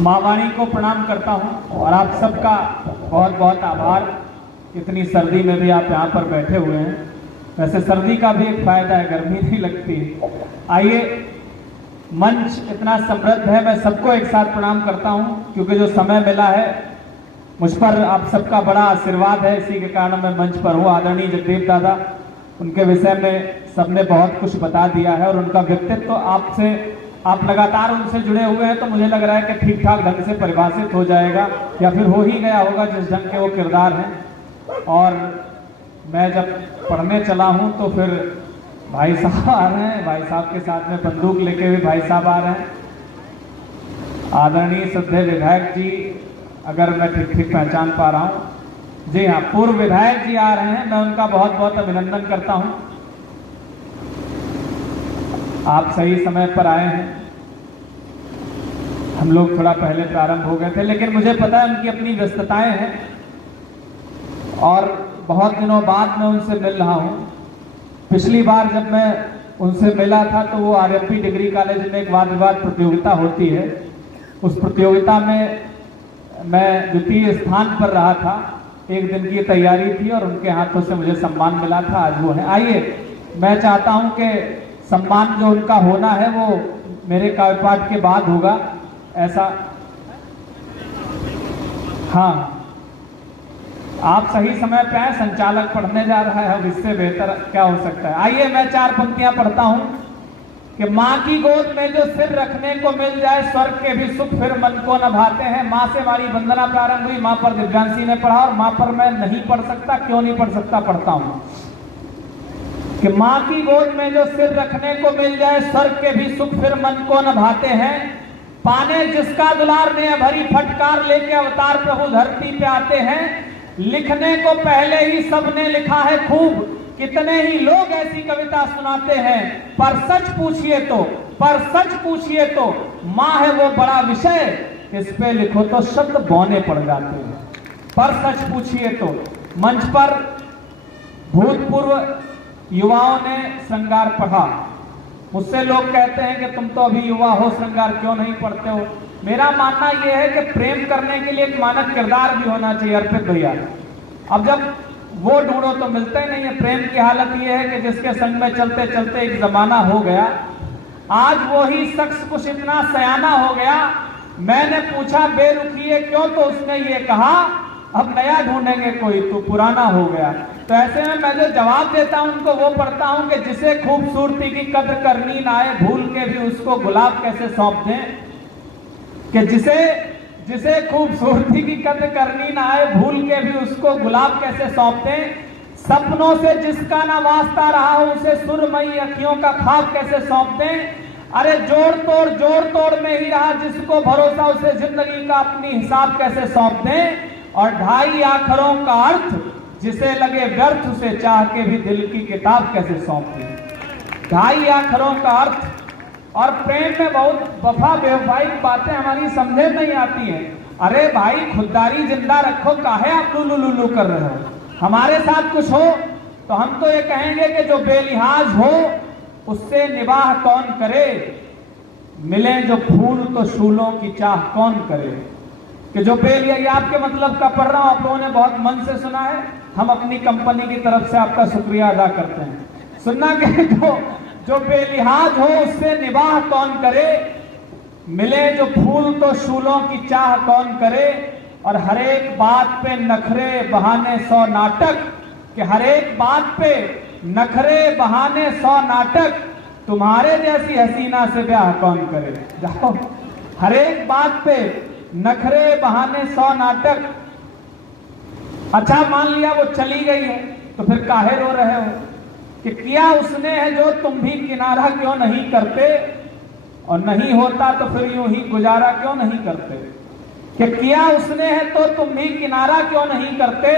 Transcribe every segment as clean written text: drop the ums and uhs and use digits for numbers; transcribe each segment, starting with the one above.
माँ वाणी को प्रणाम करता हूँ और आप सबका बहुत बहुत आभार। इतनी सर्दी में भी आप यहाँ पर बैठे हुए हैं। वैसे सर्दी का भी एक फायदा है, गर्मी नहीं लगती। आइए, मंच इतना समृद्ध है, मैं सबको एक साथ प्रणाम करता हूँ क्योंकि जो समय मिला है मुझ पर आप सबका बड़ा आशीर्वाद है, इसी के कारण मैं मंच पर हूँ। आदरणीय जगदेव दादा, उनके विषय में सबने बहुत कुछ बता दिया है और उनका व्यक्तित्व तो आप लगातार उनसे जुड़े हुए हैं तो मुझे लग रहा है कि ठीक ठाक ढंग से परिभाषित हो जाएगा या फिर हो ही गया होगा जिस ढंग के वो किरदार हैं। और मैं जब पढ़ने चला हूँ तो फिर भाई साहब आ रहे हैं, भाई साहब के साथ में बंदूक लेके भी भाई साहब आ रहे हैं। आदरणीय श्रद्धेय विधायक जी, अगर मैं ठीक ठीक पहचान पा रहा हूँ, जी हाँ, पूर्व विधायक जी आ रहे हैं, मैं उनका बहुत बहुत अभिनंदन करता हूँ। आप सही समय पर आए हैं। हम लोग थोड़ा पहले प्रारंभ हो गए थे, लेकिन मुझे पता है उनकी अपनी व्यस्तताएं हैं और बहुत दिनों बाद मैं उनसे मिल रहा हूँ। पिछली बार जब मैं उनसे मिला था तो वो आरएमपी डिग्री कॉलेज में एक वाद विवाद प्रतियोगिता होती है, उस प्रतियोगिता में मैं द्वितीय स्थान पर रहा था। एक दिन की तैयारी थी और उनके हाथों से मुझे सम्मान मिला था, आज वो है। आइए, मैं चाहता हूं कि सम्मान जो उनका होना है वो मेरे कार्यपाठ के बाद होगा, ऐसा। हाँ, आप सही समय पे आए, संचालक पढ़ने जा रहा है, अब इससे बेहतर क्या हो सकता है। आइए, मैं 4 पंक्तियां पढ़ता हूं कि माँ की गोद में जो सिर रखने को मिल जाए, स्वर्ग के भी सुख फिर मन को न भाते हैं। माँ से हमारी वंदना प्रारंभ हुई, माँ पर दिव्यांशी ने पढ़ा और माँ पर मैं नहीं पढ़ सकता। क्यों नहीं पढ़ सकता, पढ़ता हूं कि माँ की गोद में जो सिर रखने को मिल जाए, स्वर्ग के भी सुख फिर मन को न भाते हैं। पाने जिसका दुलार ने भरी फटकार लेके अवतार प्रभु धरती पे आते हैं। लिखने को पहले ही सबने लिखा है खूब, कितने ही लोग ऐसी कविता सुनाते हैं। पर सच पूछिए तो माँ है वो बड़ा विषय, इस पे लिखो तो शब्द बौने पड़ जाते हैं। पर सच पूछिए तो। मंच पर भूतपूर्व युवाओं ने श्रृंगार पढ़ा। मुझसे लोग कहते हैं कि तुम तो अभी युवा हो, श्रृंगार क्यों नहीं पढ़ते हो। मेरा मानना यह है कि प्रेम करने के लिए एक मानक किरदार भी होना चाहिए अर्पित भैया। अब जब वो ढूंढो तो मिलते ही नहीं है। प्रेम की हालत यह है कि जिसके संग में चलते चलते एक जमाना हो गया, आज वो ही शख्स कुछ इतना सयाना हो गया। मैंने पूछा बेरुखिए क्यों, तो उसने ये कहा अब नया ढूंढेंगे कोई, तो पुराना हो गया। तो ऐसे में मैं जो जवाब देता हूं उनको वो पढ़ता हूं कि जिसे खूबसूरती की कद्र करनी ना आए, भूल के भी उसको गुलाब कैसे सौंप दें। कि जिसे खूबसूरती की कद्र करनी ना आए, भूल के भी उसको गुलाब कैसे सौंप दें। सपनों से जिसका ना वास्ता रहा हो, उसे सुरमई अखियों का ख्वाब कैसे सौंप दें। अरे जोड़ तोड़ में ही रहा जिसको भरोसा, उसे जिंदगी का अपनी हिसाब कैसे सौंप दें। और 2.5 अक्षरों का अर्थ जिसे लगे व्यर्थ, उसे चाह के भी दिल की किताब कैसे सौंप दें। 2.5 अक्षरों का अर्थ। और प्रेम में बहुत वफा बेवफाई की बातें हमारी समझे नहीं आती हैं। अरे भाई, खुददारी जिंदा रखो, काहे आप लुलू लुलू कर रहे हो। हमारे साथ कुछ हो तो हम तो ये कहेंगे कि जो बेलिहाज हो उससे निबाह कौन करे। मिले जो फूल तो शूलों की चाह कौन करे। कि जो ये आपके मतलब का पढ़ रहा हूं, आप लोगों ने बहुत मन से सुना है। हम अपनी कंपनी की तरफ से आपका शुक्रिया अदा करते हैं। सुनना कि जो बेलिहाज हो उससे निबाह कौन करे। मिले जो फूल तो शूलों की चाह कौन करे। और हर एक बात पे नखरे बहाने 100 नाटक, कि हर एक बात पे नखरे बहाने 100 नाटक। तुम्हारे जैसी हसीना से ब्याह कौन करे। जाओ, हर एक बात पे नखरे बहाने 100 नाटक। अच्छा, मान लिया वो चली गई है तो फिर काहे रो रहे हो। कि किया उसने है जो तुम भी किनारा क्यों नहीं करते। और नहीं होता तो फिर यूं ही गुजारा क्यों नहीं करते। कि किया उसने है तो तुम भी किनारा क्यों नहीं करते।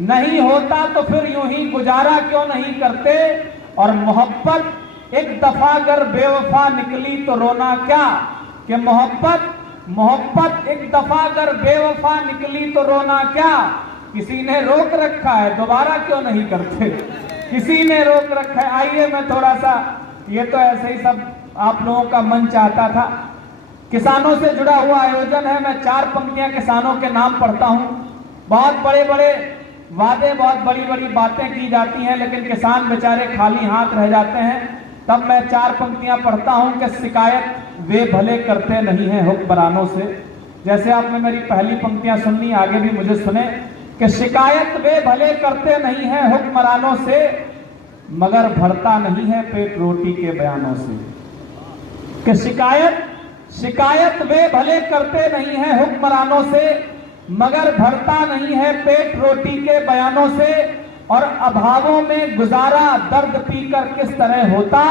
नहीं होता तो फिर यूं ही गुजारा क्यों नहीं करते। और मोहब्बत एक दफा अगर बेवफा निकली तो रोना क्या। कि मोहब्बत एक दफा अगर बेवफा निकली तो रोना क्या। किसी ने रोक रखा है, दोबारा क्यों नहीं करते। किसी ने रोक रखा है। आइए, मैं थोड़ा सा, ये तो ऐसे ही सब आप लोगों का मन चाहता था किसानों से जुड़ा हुआ आयोजन है। मैं 4 पंक्तियां किसानों के नाम पढ़ता हूं। बहुत बड़े बड़े वादे, बहुत बड़ी बड़ी बातें की जाती हैं, लेकिन किसान बेचारे खाली हाथ रह जाते हैं। तब मैं 4 पंक्तियां पढ़ता हूं कि शिकायत वे भले करते नहीं हैं हुक्मरानों से। जैसे आपने मेरी पहली पंक्तियां सुननी, आगे भी मुझे सुने कि शिकायत वे भले करते नहीं हैं हुक्मरानों से, मगर भरता नहीं है पेट रोटी के बयानों से। कि शिकायत वे भले करते नहीं हैं हुक्मरानों से, मगर भरता नहीं है पेट रोटी के बयानों से। और अभावों में गुजारा दर्द पीकर किस तरह होता,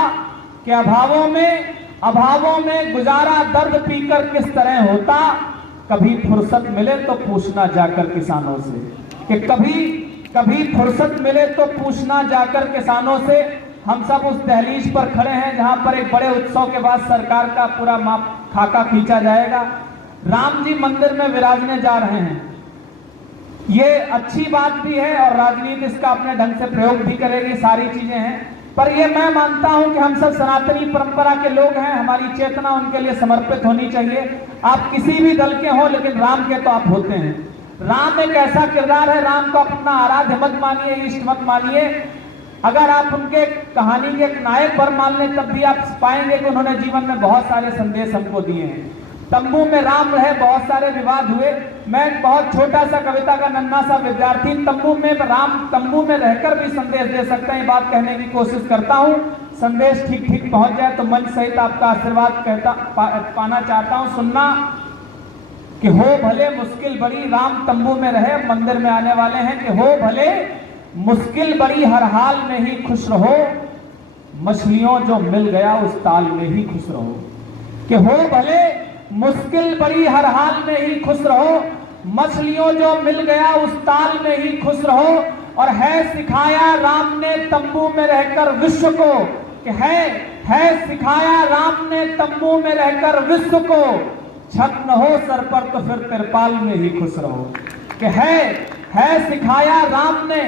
कि अभावों में गुजारा दर्द पीकर किस तरह होता। कभी फुर्सत मिले तो पूछना जाकर किसानों से, कि कभी फुर्सत मिले तो पूछना जाकर किसानों से। हम सब उस दहलीज पर खड़े हैं जहां पर एक बड़े उत्सव के बाद सरकार का पूरा खाका खींचा जाएगा। राम जी मंदिर में विराजने जा रहे हैं, ये अच्छी बात भी है और राजनीति इसका अपने ढंग से प्रयोग भी करेगी, सारी चीजें हैं। पर ये मैं मानता हूं कि हम सब सनातनी परंपरा के लोग हैं, हमारी चेतना उनके लिए समर्पित होनी चाहिए। आप किसी भी दल के हों, लेकिन राम के तो आप होते हैं। राम एक ऐसा किरदार है, राम को अपना आराध्य मत मानिए, इष्ट मत मानिए। अगर आप उनके कहानी के एक नायक पर मान लें, तब भी आप पाएंगे कि उन्होंने जीवन में बहुत सारे संदेश हमको दिए हैं। तंबू में राम रहे, बहुत सारे विवाद हुए। मैं बहुत छोटा सा कविता का नन्हा सा विद्यार्थी, तंबू में रहकर भी संदेश दे सकते हैं, बात कहने की कोशिश करता हूं। संदेश ठीक ठीक पहुंच जाए तो मंच सहित आपका आशीर्वाद पाना चाहता हूं। सुनना कि हो भले मुश्किल बड़ी, राम तंबू में रहे, मंदिर में आने वाले हैं। कि हो भले मुश्किल बड़ी, हर हाल में ही खुश रहो, मछलियों जो मिल गया उस ताल में ही खुश रहो। कि हो भले मुश्किल बड़ी, हर हाल में ही खुश रहो, मछलियों जो मिल गया उस ताल में ही खुश रहो। और है सिखाया राम ने तंबू में रहकर विश्व को, कि है सिखाया राम ने तंबू में रहकर विश्व को, छत न हो सर पर तो फिर तिरपाल में ही खुश रहो। कि है सिखाया राम ने।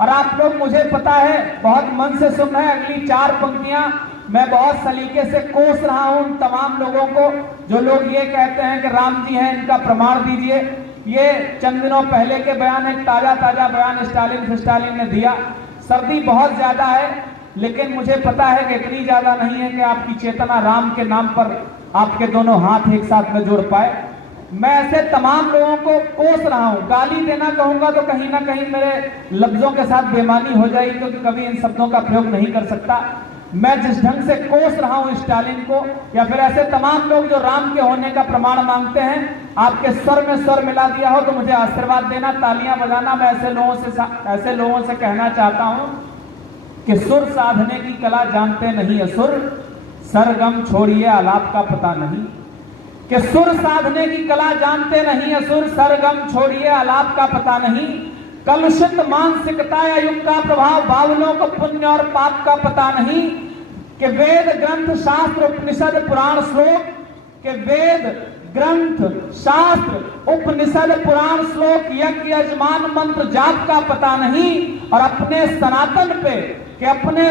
और आप लोग, मुझे पता है, बहुत मन से सुन रहे हैं। अगली 4 पंक्तियां मैं बहुत सलीके से कोस रहा हूं उन तमाम लोगों को जो लोग ये कहते हैं कि राम जी हैं, इनका प्रमाण दीजिए। ये चंद दिनों पहले के बयान, एक ताजा बयान स्टालिन ने दिया। सर्दी बहुत ज्यादा है, लेकिन मुझे पता है कि इतनी ज्यादा नहीं है कि आपकी चेतना राम के नाम पर आपके दोनों हाथ एक साथ में जोड़ पाए। मैं ऐसे तमाम लोगों को कोस रहा हूं। गाली देना कहूंगा तो कहीं ना कहीं मेरे लफ्जों के साथ बेईमानी हो जाएगी, क्योंकि कभी इन शब्दों का प्रयोग नहीं कर सकता। मैं जिस ढंग से कोस रहा हूं स्टालिन को, या फिर ऐसे तमाम लोग जो राम के होने का प्रमाण मांगते हैं, आपके स्वर में स्वर मिला दिया हो तो मुझे आशीर्वाद देना, तालियां बजाना। मैं ऐसे लोगों से कहना चाहता हूं कि सुर साधने की कला जानते नहीं असुर, सरगम छोड़िए आलाप का पता नहीं। कि सुर साधने की कला जानते नहीं असुर, सरगम छोड़िए आलाप का पता नहीं। कलुषित मानसिकता या युग का प्रभाव, बावलों को पुण्य और पाप का पता नहीं। कि वेद ग्रंथ शास्त्र उपनिषद पुराण श्लोक, के वेद ग्रंथ शास्त्र उपनिषद पुराण श्लोक यज्ञ यजमान मंत्र जाप का पता नहीं। और अपने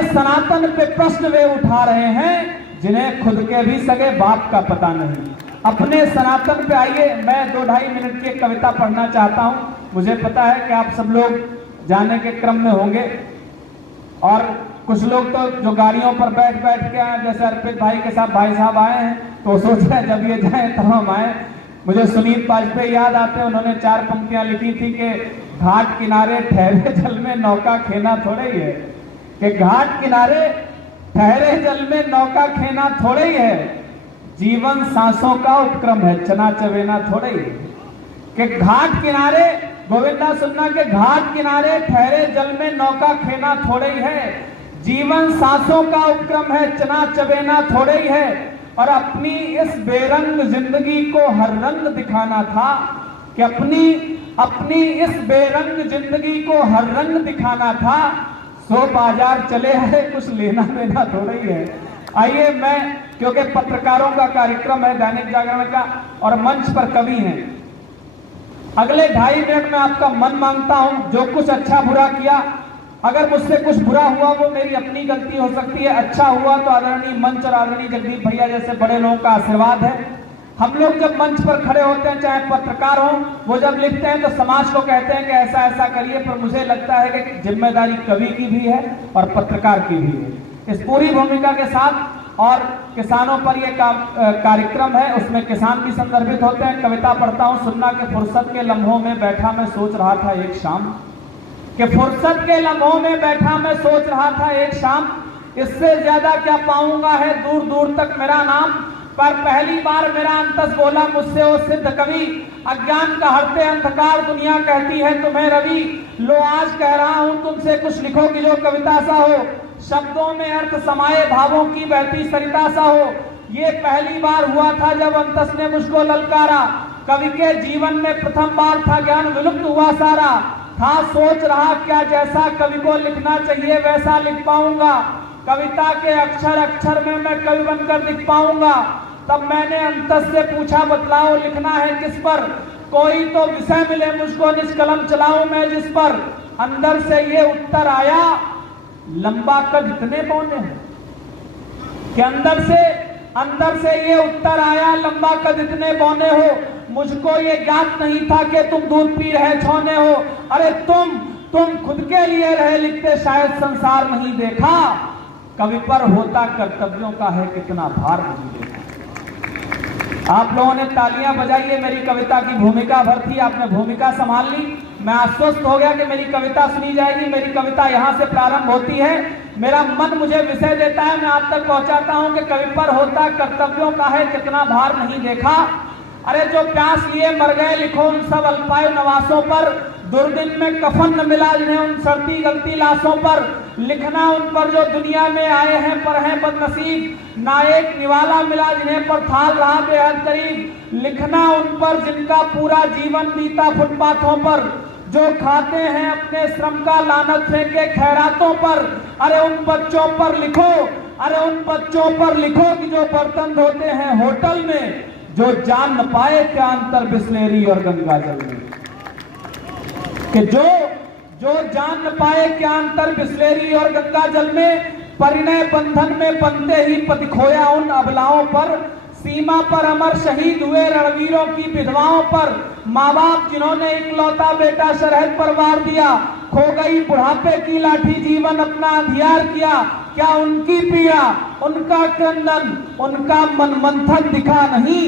सनातन पे प्रश्न वे उठा रहे हैं जिन्हें खुद के भी सगे बाप का पता नहीं। अपने सनातन पे आइए। मैं 2-2.5 मिनट की कविता पढ़ना चाहता हूं। मुझे पता है कि आप सब लोग जाने के क्रम में होंगे, और कुछ लोग तो जो गाड़ियों पर बैठ के आए, जैसे अर्पित भाई के साथ भाई साहब आए हैं, तो सोच रहे हैं जब ये जाए तब हम आए। मुझे सुनील वाजपेयी याद आते हैं, उन्होंने 4 पंक्तियां लिखी थी कि घाट किनारे ठहरे जल में नौका खेना थोड़े ही है। कि घाट किनारे ठहरे जल में नौका खेना थोड़े ही है, जीवन सांसों का उपक्रम है, चना चबेना थोड़े ही है। कि घाट किनारे, गोविंदा सुनना, के घाट किनारे ठहरे जल में नौका खेना थोड़े ही है, जीवन सांसों का उपक्रम है, चना चबेना थोड़े ही है। और अपनी इस बेरंग जिंदगी को हर रंग दिखाना था। कि अपनी इस बेरंग जिंदगी को हर रंग दिखाना था, सो बाजार चले है, कुछ लेना देना थोड़ा ही है। आइए, मैं, क्योंकि पत्रकारों का कार्यक्रम है दैनिक जागरण का, और मंच पर कवि हैं, अगले 2.5 मिनट में आपका मन मांगता हूं, जो कुछ अच्छा बुरा किया, अगर मुझसे कुछ बुरा हुआ वो मेरी अपनी गलती हो सकती है, अच्छा हुआ तो आदरणीय मंच और आदरणीय जगदीप भैया जैसे बड़े लोगों का आशीर्वाद है। हम लोग जब मंच पर खड़े होते हैं, चाहे पत्रकार हो, वो जब लिखते हैं तो समाज को कहते हैं कि ऐसा ऐसा करिए, पर मुझे लगता है कि जिम्मेदारी कवि की भी है और पत्रकार की भी है। इस पूरी भूमिका के साथ और किसानों पर यह कार्यक्रम है, उसमें किसान भी संदर्भित होते हैं। कविता पढ़ता हूं। सुन्ना के फुर्सत के लम्हों में बैठा मैं सोच रहा था एक शाम, कि फुर्सत के लम्हों में बैठा मैं सोच रहा था एक शाम, इससे ज्यादा क्या पाऊंगा है दूर दूर तक मेरा नाम। पर पहली बार मेरा अंतस बोला मुझसे ओ सिद्ध कवि, अज्ञान का हरते अंधकार दुनिया कहती है तुम्हें रवि। लो आज कह रहा हूं तुमसे कुछ लिखो कि जो कविता सा हो, शब्दों में अर्थ समाये भावों की बहती सरिता सा हो। ये पहली बार हुआ था जब अंतस ने मुझको ललकारा, कवि के जीवन में प्रथम बार था ज्ञान विलुप्त हुआ सारा। था सोच रहा क्या जैसा कवि को लिखना चाहिए वैसा लिख पाऊंगा, कविता के अक्षर अक्षर में मैं कवि बनकर दिख पाऊंगा। तब मैंने अंतस से पूछा बतलाओ लिखना है किस पर, कोई तो विषय मिले मुझको निज कलम चलाऊं मैं जिस पर। अंदर से ये उत्तर आया लंबा कद इतने पौने हैं, कि अंदर से ये उत्तर आया लंबा कद इतने बौने हो। मुझको ये ज्ञात नहीं था कि तुम दूध पी रहे छौने हो। अरे तुम खुद के लिए रहे लिखते शायद संसार नहीं देखा, कवि पर होता कर्तव्यों का है कितना भार नहीं देखा। आप लोगों ने तालियां बजाई है, मेरी कविता की भूमिका भर थी, आपने भूमिका संभाल ली। मैं आश्वस्त हो गया कि मेरी कविता सुनी जाएगी। मेरी कविता यहां से प्रारंभ होती है, मेरा मन मुझे विषय देता है, मैं आप तक पहुंचाता हूं कि कवि पर होता कर्तव्यों का है कितना भार नहीं देखा। अरे जो प्यास लिए मर गए लिखो उन सब अल्पायु नवासों पर, दुर्दिन में कफन न मिला जिन्हें उन सड़ती गलती लाशों पर। लिखना उन पर जो दुनिया में आए हैं पर हैं बदनसीब, ना एक निवाला मिला जिन्हें पर थाल रहा बेहद करीब। लिखना उन पर जिनका पूरा जीवन बीता फुटपाथों पर, जो खाते हैं अपने श्रम का लानत फेंके खैरातों पर। अरे उन बच्चों पर लिखो, अरे उन बच्चों पर लिखो कि जो बर्तन धोते हैं होटल में, जो जान न पाए क्या अंतर बिस्लेरी और गंगा जल में, कि जो जान न पाए क्या अंतर बिस्लेरी और गंगा जल में। परिणय बंधन में बनते ही पति खोया उन अबलाओं पर, सीमा पर अमर शहीद हुए रणवीरों की विधवाओं पर। माँ बाप जिन्होंने इकलौता बेटा सरहद पर वार दिया, खो गई बुढ़ापे की लाठी जीवन अपना अंधियार किया। क्या उनकी पीड़ा, उनका क्रंदन, उनका मन मंथन दिखा नहीं,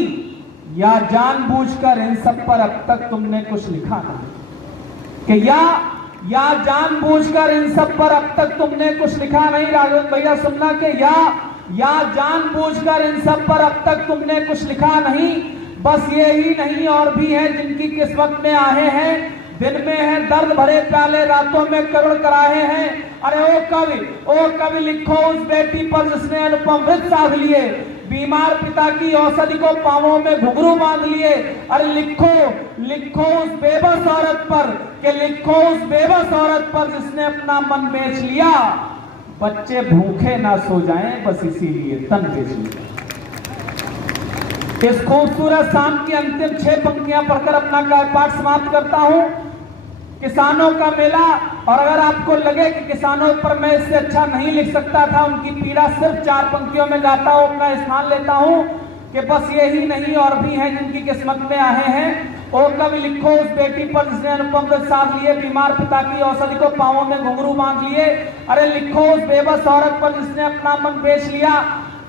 या जानबूझकर इन सब पर अब तक तुमने कुछ लिखा नहीं, कि या जानबूझकर इन सब पर अब तक तुमने कुछ लिखा नहीं। राघव भैया सुनना के या जानबूझकर इन सब पर अब तक तुमने कुछ लिखा नहीं। बस ये ही नहीं और भी है जिनकी किस्मत में आए हैं, दिन में है दर्द भरे प्याले रातों में करुण कराहे हैं। अरे ओ कवि लिखो उस बेटी पर जिसने अनुपम व्रत साध लिए, बीमार पिता की औषधि को पांवों में घुंघरू बांध लिए। अरे लिखो उस बेबस औरत पर, कि लिखो उस बेबस औरत पर जिसने अपना मन बेच लिया। बच्चे भूखे ना सो जाएं बस इसीलिए तन बेच लिया। इस खूबसूरत शाम की अंतिम 6 पंक्तियां पढ़कर अपना पाठ समाप्त करता हूं। किसानों का मेला, और अगर आपको लगे कि किसानों पर मैं इससे अच्छा नहीं लिख सकता था, उनकी पीड़ा सिर्फ 4 पंक्तियों में गाता हूं, अपना स्थान लेता हूं कि बस यही नहीं और भी हैं जिनकी किस्मत में आए हैं। ओ कवि लिखो उस बेटी पर जिसने अनुपम व्रत साध लिए, बीमार पिता की औषधि को पांवों में घुंघरू बांध लिए। अरे लिखो उस बेबस औरत पर जिसने अपना मन बेच लिया।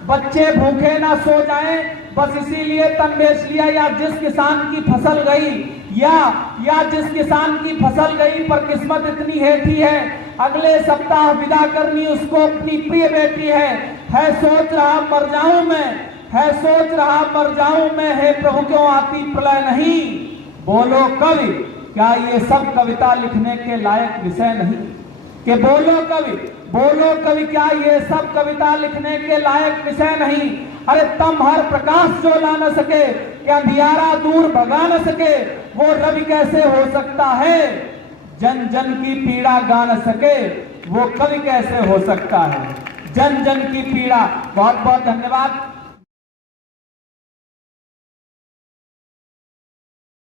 बच्चे भूखे ना सो जाएं बस इसीलिए तन बेच लिया। या जिस किसान की फसल गई, या जिस किसान की फसल गई पर किस्मत इतनी हेठी है, अगले सप्ताह विदा करनी उसको अपनी प्रिय बेटी है सोच रहा मर जाऊं मैं, है सोच रहा मर जाऊं मैं, हे प्रभु क्यों आती प्रलय नहीं। बोलो कवि क्या ये सब कविता लिखने के लायक विषय नहीं, कि बोलो कवि क्या ये सब कविता लिखने के लायक विषय नहीं। अरे तम हर प्रकाश जो ला न सके, क्या अंधियारा दूर भगा न सके, वो रवि कैसे हो सकता है। जन जन की पीड़ा गा न सके, वो कवि कैसे हो सकता है। जन जन की पीड़ा। बहुत बहुत धन्यवाद।